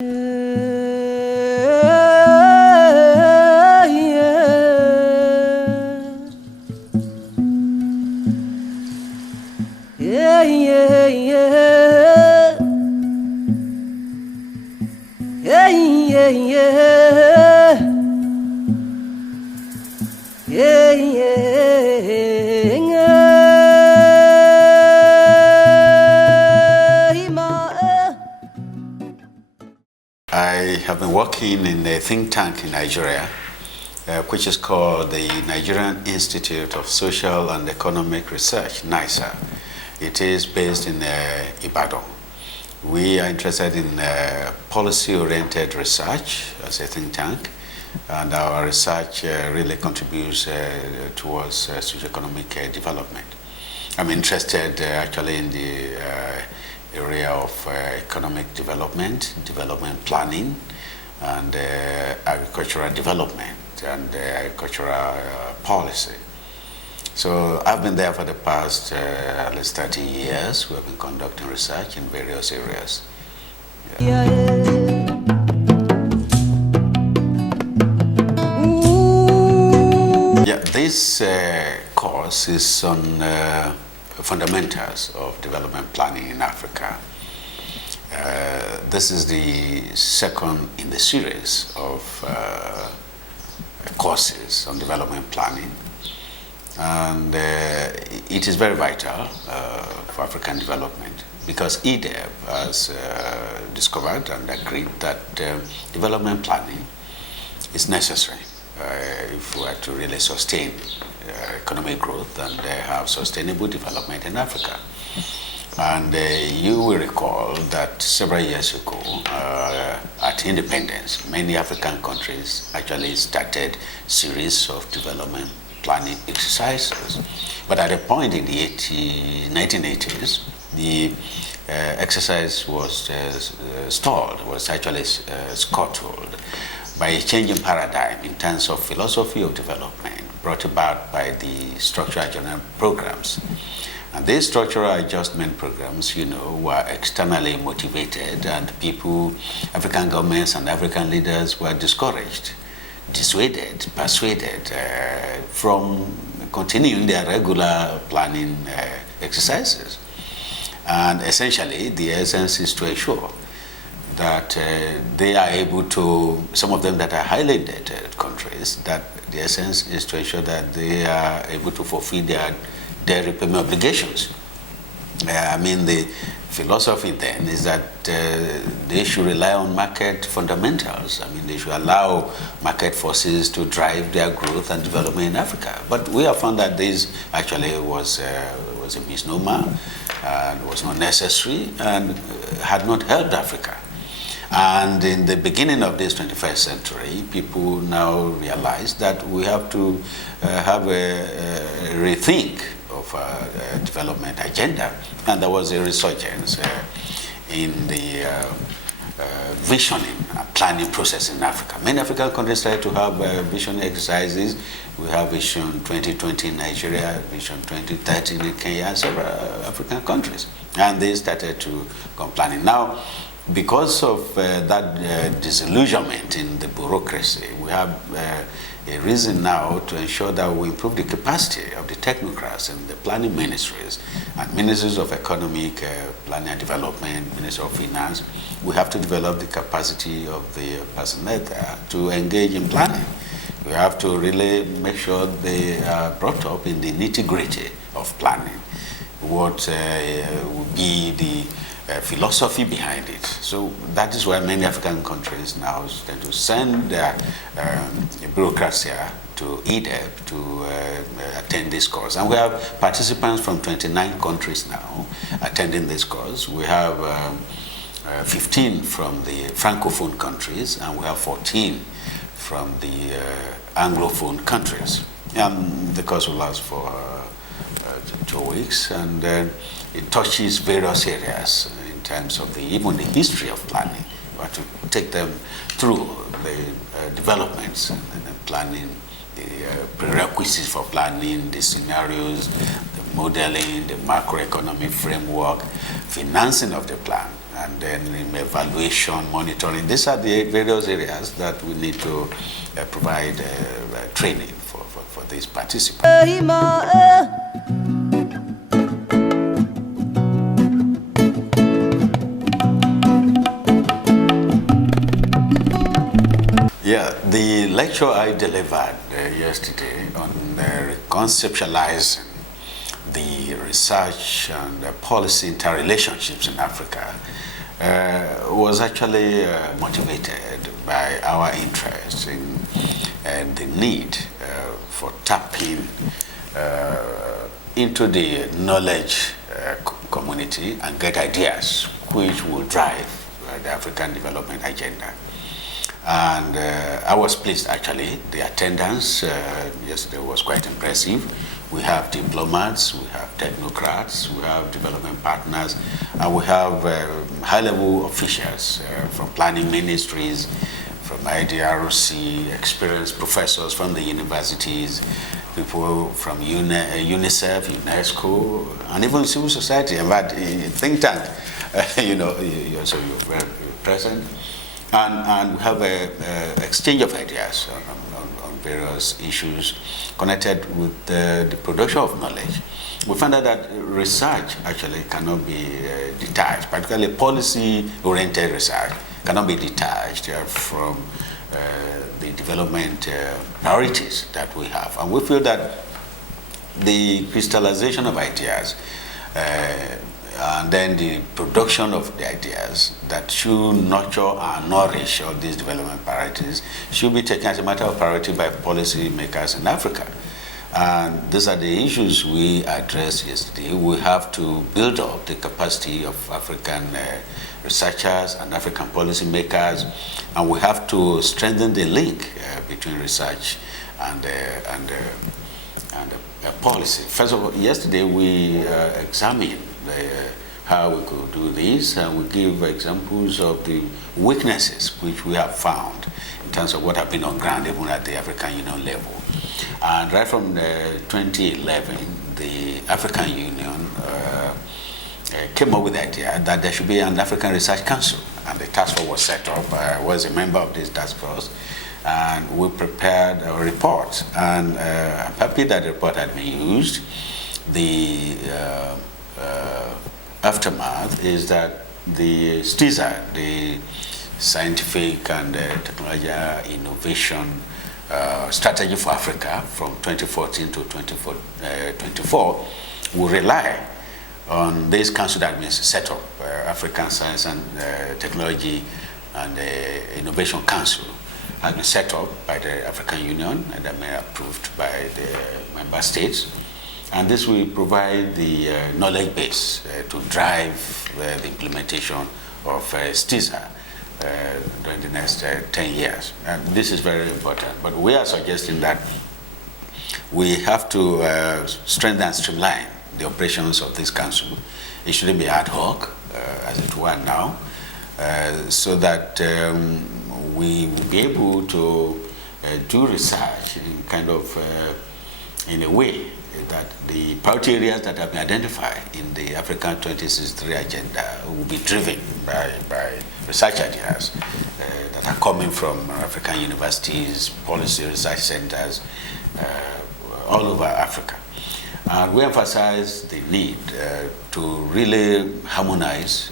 I have been working in a think tank in Nigeria, which is called the Nigerian Institute of Social and Economic Research, NISER. It is based in Ibadan. We are interested in policy-oriented research as a think tank, and our research really contributes towards socio-economic development. I'm interested actually in the area of economic development, development planning, and agricultural development and agricultural policy. So I've been there for the past at least 30 years. We have been conducting research in various areas. Yeah, this course is on fundamentals of development planning in Africa. This is the second in the series of courses on development planning, and it is very vital for African development because EDEB has discovered and agreed that development planning is necessary if we are to really sustain economic growth and have sustainable development in Africa. And you will recall that several years ago, at independence, many African countries actually started series of development planning exercises. But at a point in the 1980s, the exercise was stalled, was actually scuttled by a change in paradigm in terms of philosophy of development brought about by the structural adjustment programs. And these structural adjustment programs, you know, were externally motivated, and people, African governments and African leaders were discouraged, dissuaded, persuaded from continuing their regular planning exercises. And essentially, the essence is to ensure that they are able to, some of them that are highly indebted countries, that the essence is to ensure that they are able to fulfill their debt repayment obligations. I mean, the philosophy then is that they should rely on market fundamentals. I mean, they should allow market forces to drive their growth and development in Africa. But we have found that this actually was a misnomer, and was not necessary, and had not helped Africa. And in the beginning of this 21st century, people now realize that we have to have a rethink of our development agenda. And there was a resurgence in the visioning and planning process in Africa. Many African countries started to have visioning exercises. We have Vision 2020 in Nigeria, Vision 2030 in Kenya, and several African countries. And they started to come planning. Now, because of that disillusionment in the bureaucracy, we have a reason now to ensure that we improve the capacity of the technocrats in the planning ministries and ministries of economic planning and development, ministry of finance. We have to develop the capacity of the personnel there to engage in planning. We have to really make sure they are brought up in the nitty-gritty of planning. What would be the philosophy behind it. So that is why many African countries now tend to send their bureaucrats here to EDEB to attend this course. And we have participants from 29 countries now attending this course. We have 15 from the Francophone countries, and we have 14 from the Anglophone countries. And the course will last for 2 weeks, and it touches various areas in terms of even the history of planning. We have to take them through the developments and the planning, the prerequisites for planning, the scenarios, the modeling, the macroeconomic framework, financing of the plan, and then evaluation, monitoring. These are the various areas that we need to provide training for these participants. Yeah, the lecture I delivered yesterday on conceptualizing the research and policy interrelationships in Africa was actually motivated by our interest in the need for tapping into the knowledge community and get ideas which will drive the African development agenda. And I was pleased, actually. The attendance yesterday was quite impressive. We have diplomats, we have technocrats, we have development partners, and we have high-level officials from planning ministries, from IDRC, experienced professors from the universities, people from UNICEF, UNESCO, and even civil society. In fact, think tank, you're present. And we have an exchange of ideas on various issues connected with the production of knowledge. We found out that research actually cannot be detached, particularly policy-oriented research cannot be detached from the development priorities that we have. And we feel that the crystallization of ideas and then the production of the ideas that should nurture and nourish all these development priorities should be taken as a matter of priority by policy makers in Africa. And these are the issues we addressed yesterday. We have to build up the capacity of African researchers and African policy makers, and we have to strengthen the link between research and policy. First of all, yesterday we examined how we could do this, and we give examples of the weaknesses which we have found in terms of what have been on ground even at the African Union level. And right from 2011, the African Union came up with the idea that there should be an African Research Council, and the task force was set up. I was a member of this task force, and we prepared a report, and I'm happy that the report had been used. The aftermath is that the STISA, the Scientific and Technological Innovation Strategy for Africa from 2014 to 2024, will rely on this council that means set up, African Science and Technology and Innovation Council, has been set up by the African Union and then approved by the member states. And this will provide the knowledge base to drive the implementation of STISA during the next 10 years. And this is very important. But we are suggesting that we have to strengthen and streamline the operations of this council. It shouldn't be ad hoc, as it were now, so that we will be able to do research in kind of in a way that the priority areas that have been identified in the African 2063 agenda will be driven by research ideas that are coming from African universities, policy research centers all over Africa. And we emphasize the need to really harmonize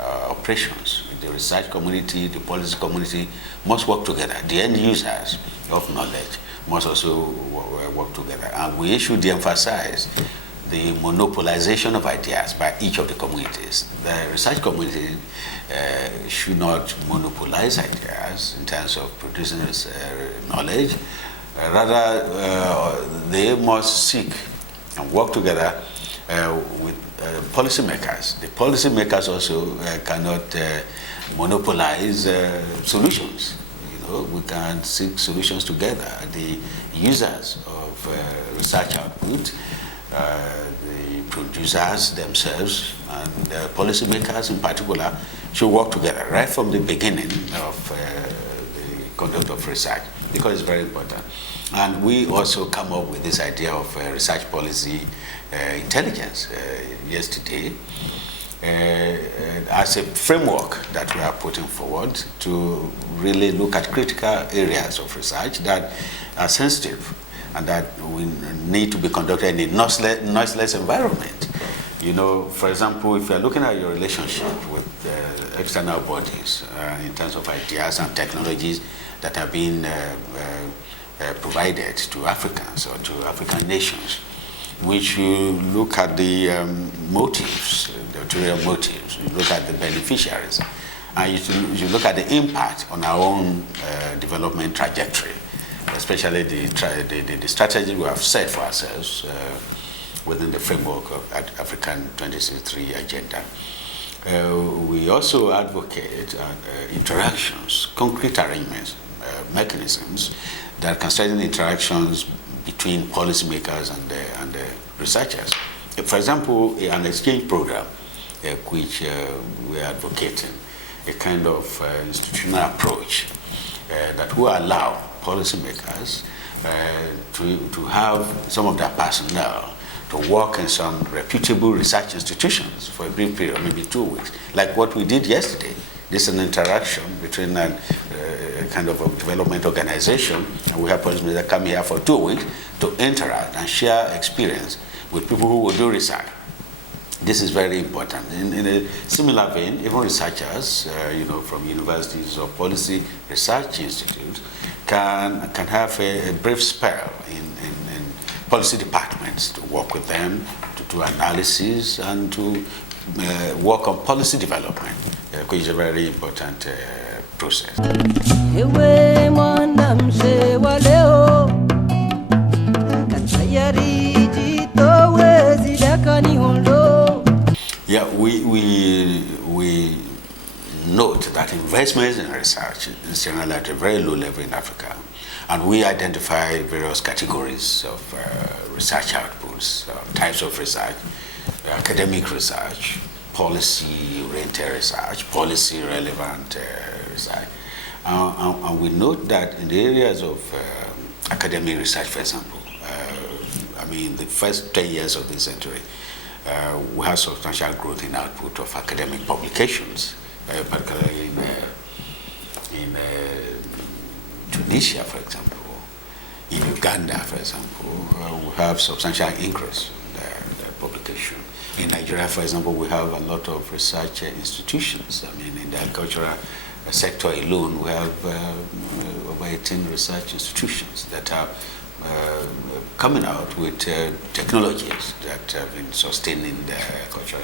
operations. The research community, the policy community must work together. The end users of knowledge must also work together. And we should de-emphasize the monopolization of ideas by each of the communities. The research community should not monopolize ideas in terms of producing knowledge. Rather, they must seek and work together with policymakers. The policymakers also cannot monopolize solutions. We can seek solutions together. The users of research output, the producers themselves, and the policymakers in particular should work together right from the beginning of the conduct of research, because it's very important. And we also come up with this idea of research policy intelligence yesterday. as a framework that we are putting forward to really look at critical areas of research that are sensitive and that we need to be conducted in a noiseless environment. For example, if you're looking at your relationship with external bodies in terms of ideas and technologies that are being provided to Africans or to African nations, which you look at the motives, the ulterior motives, you look at the beneficiaries, and you look at the impact on our own development trajectory, especially the strategy we have set for ourselves within the framework of African 2063 agenda. We also advocate interactions, concrete arrangements, mechanisms that can strengthen interactions between policymakers and the researchers. For example, an exchange program, which we are advocating, a kind of institutional approach that will allow policymakers to have some of their personnel to work in some reputable research institutions for a brief period, maybe 2 weeks, like what we did yesterday. This is an interaction between a kind of a development organization, and we have policymakers that come here for 2 weeks to interact and share experience with people who will do research. This is very important. In a similar vein, even researchers, from universities or policy research institutes, can have a brief spell in policy departments to work with them, to do analysis, and to work on policy development, which is a very important process. Yeah, we note that investments in research is generally at a very low level in Africa, and we identify various categories of research outputs, types of research, academic research, policy-oriented research, policy-relevant research, and we note that in the areas of academic research, for example, the first 10 years of this century, we have substantial growth in output of academic publications, particularly in Tunisia, for example. In Uganda, for example, we have substantial increase in the publication. In Nigeria, for example, we have a lot of research institutions. In the agricultural sector alone, we have over 18 research institutions that are coming out with technologies that have been sustaining the cultural.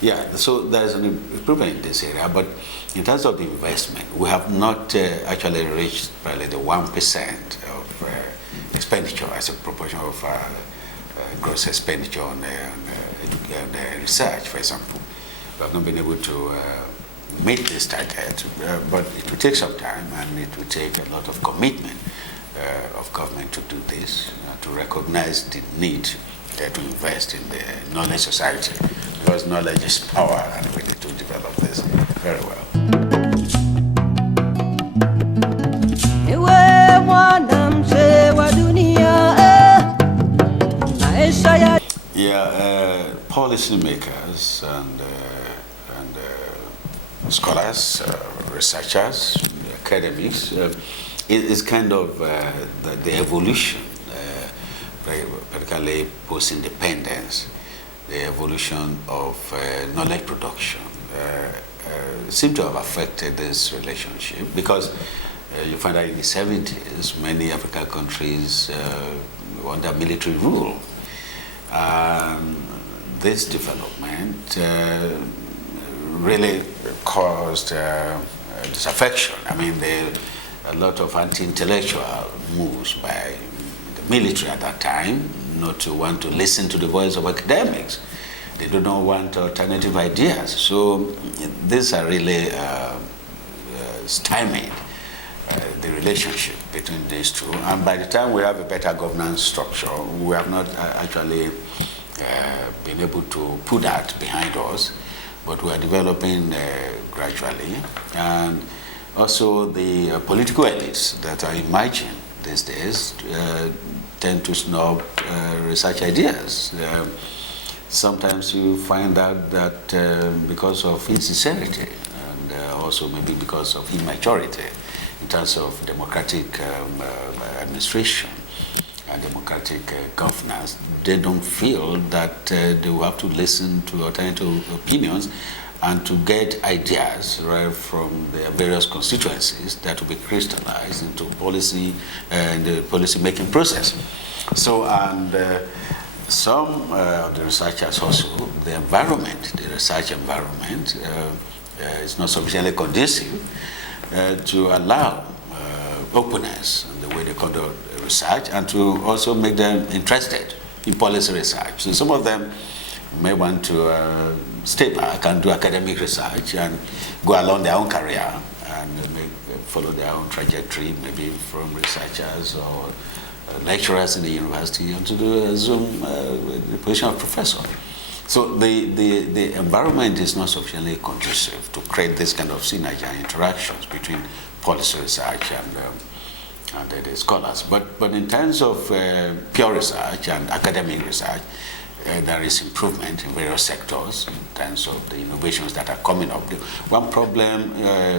Yeah, so there's an improvement in this area, but in terms of the investment, we have not actually reached probably the 1% of expenditure as a proportion of gross expenditure on research, for example. We have not been able to meet this target, but it will take some time, and it will take a lot of commitment of government to do this, to recognize the need to invest in the knowledge society, because knowledge is power, and we need to develop this very well. Yeah, policymakers and scholars, researchers, academics, is kind of the evolution, particularly post-independence, the evolution of knowledge production seem to have affected this relationship, because you find that in the 70s, many African countries were under military rule. This development really caused disaffection. A lot of anti-intellectual moves by the military at that time, not to want to listen to the voice of academics. They do not want alternative ideas. So these are really stymied the relationship between these two. And by the time we have a better governance structure, we have not actually been able to put that behind us, but we are developing gradually. And also the political elites that are emerging these days tend to snub research ideas. sometimes you find out that because of insincerity and also maybe because of immaturity in terms of democratic administration and democratic governance, they don't feel that they will have to listen to alternative opinions and to get ideas right from their various constituencies that will be crystallized into policy and the policy making process. So, and some of the researchers also, the environment, the research environment is not sufficiently conducive to allow openness in the way they conduct research and to also make them interested in policy research. So some of them may want to stay back and do academic research and go along their own career and follow their own trajectory, maybe from researchers or lecturers in the university, and to assume the position of professor. So the environment is not sufficiently conducive to create this kind of synergy and interactions between policy research and the scholars. But in terms of pure research and academic research, there is improvement in various sectors in terms of the innovations that are coming up. One problem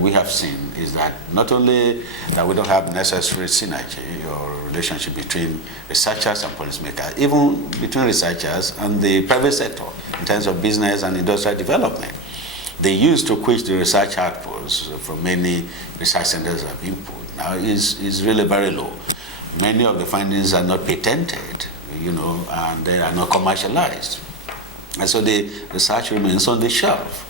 we have seen is that not only that we don't have necessary synergy or relationship between researchers and policymakers, even between researchers and the private sector in terms of business and industrial development. The use to which the research outputs from many research centers of input now is really very low. Many of the findings are not patented, and they are not commercialized. And so the research remains on the shelf.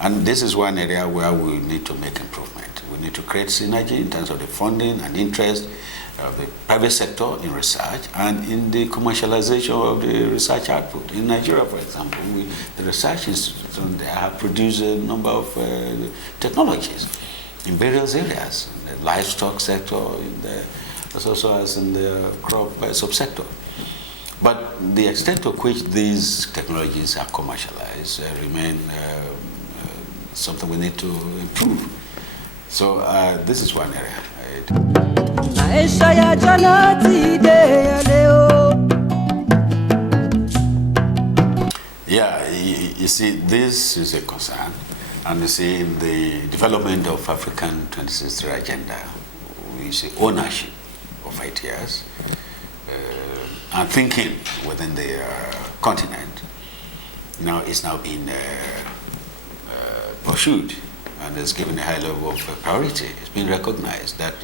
And this is one area where we need to make improvement. We need to create synergy in terms of the funding and interest of the private sector in research and in the commercialization of the research output. In Nigeria, for example, the research institutes have produced a number of technologies in various areas, in the livestock sector, as also as in the crop subsector. But the extent to which these technologies are commercialized remain something we need to improve. So this is one area. Yeah, you see, this is a concern. And you see, in the development of African 2063 agenda, we see ownership of ideas and thinking within the continent. Now it's now being pursued and is given a high level of priority. It's been recognized that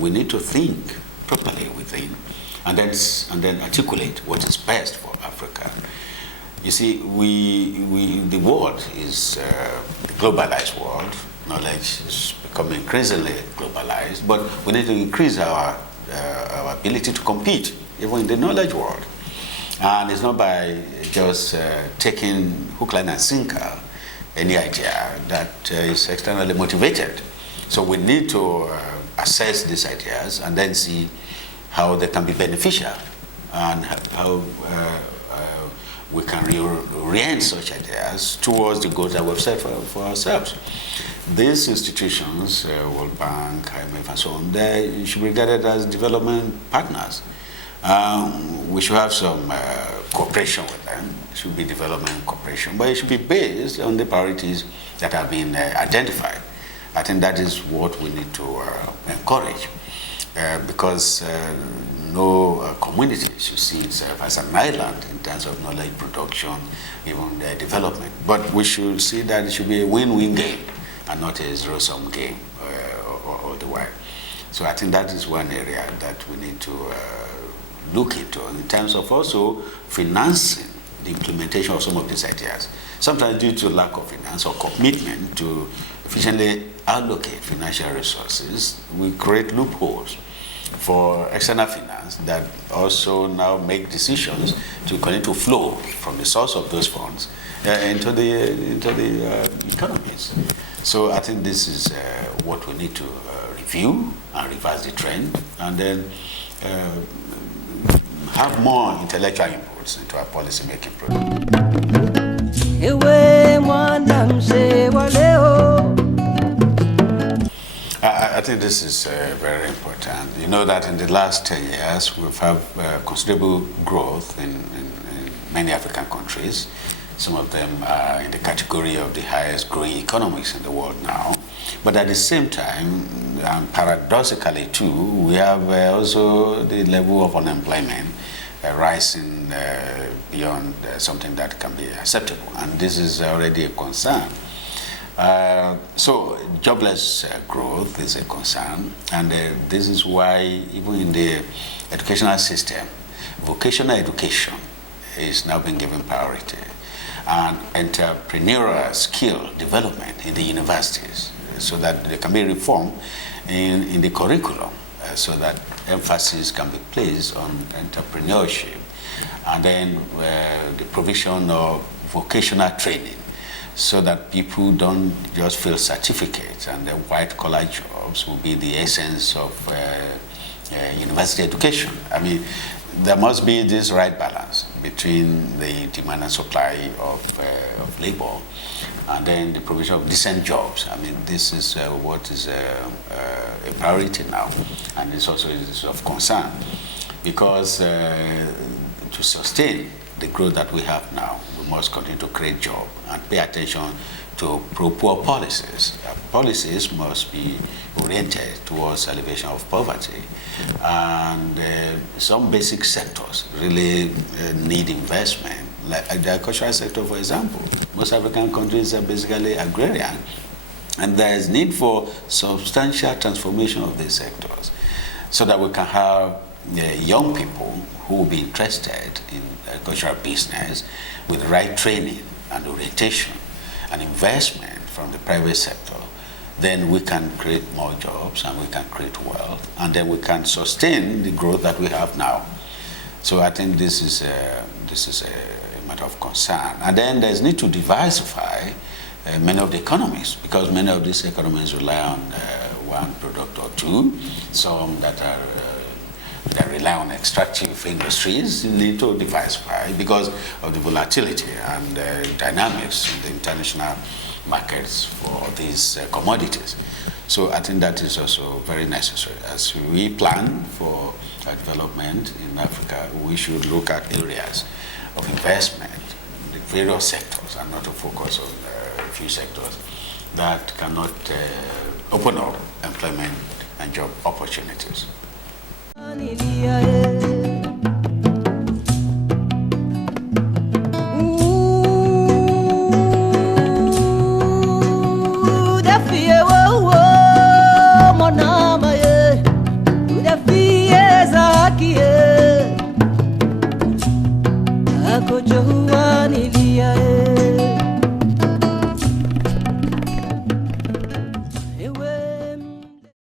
we need to think properly within and then articulate what is best for Africa. You see, the world is a globalized world. Knowledge is becoming increasingly globalized, but we need to increase our ability to compete even in the knowledge world. And it's not by just taking hook, line, and sinker any idea that is externally motivated. So we need to assess these ideas and then see how they can be beneficial and how we can reorient such ideas towards the goals that we've set for ourselves. These institutions, World Bank, IMF, and so on, they should be regarded as development partners. We should have some cooperation with them. It should be development cooperation, but it should be based on the priorities that have been identified. I think that is what we need to encourage, because no community should see itself as an island in terms of knowledge production, even development. But we should see that it should be a win-win game and not a zero-sum game all the while. So I think that is one area that we need to look into in terms of also financing the implementation of some of these ideas. Sometimes due to lack of finance or commitment to efficiently allocate financial resources, we create loopholes for external finance that also now make decisions to continue to flow from the source of those funds into the economies. So I think this is what we need to review and reverse the trend, and then have more intellectual inputs into our policy making process. I think this is very important. You know that in the last 10 years, we've had considerable growth in many African countries. Some of them are in the category of the highest growing economies in the world now. But at the same time, and paradoxically too, we have also the level of unemployment rising beyond something that can be acceptable. And this is already a concern. So jobless growth is a concern, and this is why even in the educational system, vocational education is now being given priority, and entrepreneurial skill development in the universities, so that there can be reform in the curriculum, so that emphasis can be placed on entrepreneurship, and then the provision of vocational training, so that people don't just fill certificates and the white-collar jobs will be the essence of university education. I mean, there must be this right balance between the demand and supply of labor, and then the provision of decent jobs. I mean, this is what is a priority now, and it's also of concern, because to sustain the growth that we have now, we must continue to create jobs and pay attention to pro-poor policies. Policies must be oriented towards alleviation of poverty, and some basic sectors really need investment, like the agricultural sector, for example. Most African countries are basically agrarian, and there is need for substantial transformation of these sectors, so that we can have young people who will be interested in agricultural business with the right training and orientation and investment from the private sector. Then we can create more jobs and we can create wealth, and then we can sustain the growth that we have now. So I think this is a matter of concern. And then there's need to diversify many of the economies, because many of these economies rely on one product or two. Some that rely on extractive industries need to diversify because of the volatility and dynamics in the international markets for these commodities. So I think that is also very necessary. As we plan for development in Africa, we should look at areas of investment in the various sectors and not to focus on a few sectors that cannot open up employment and job opportunities.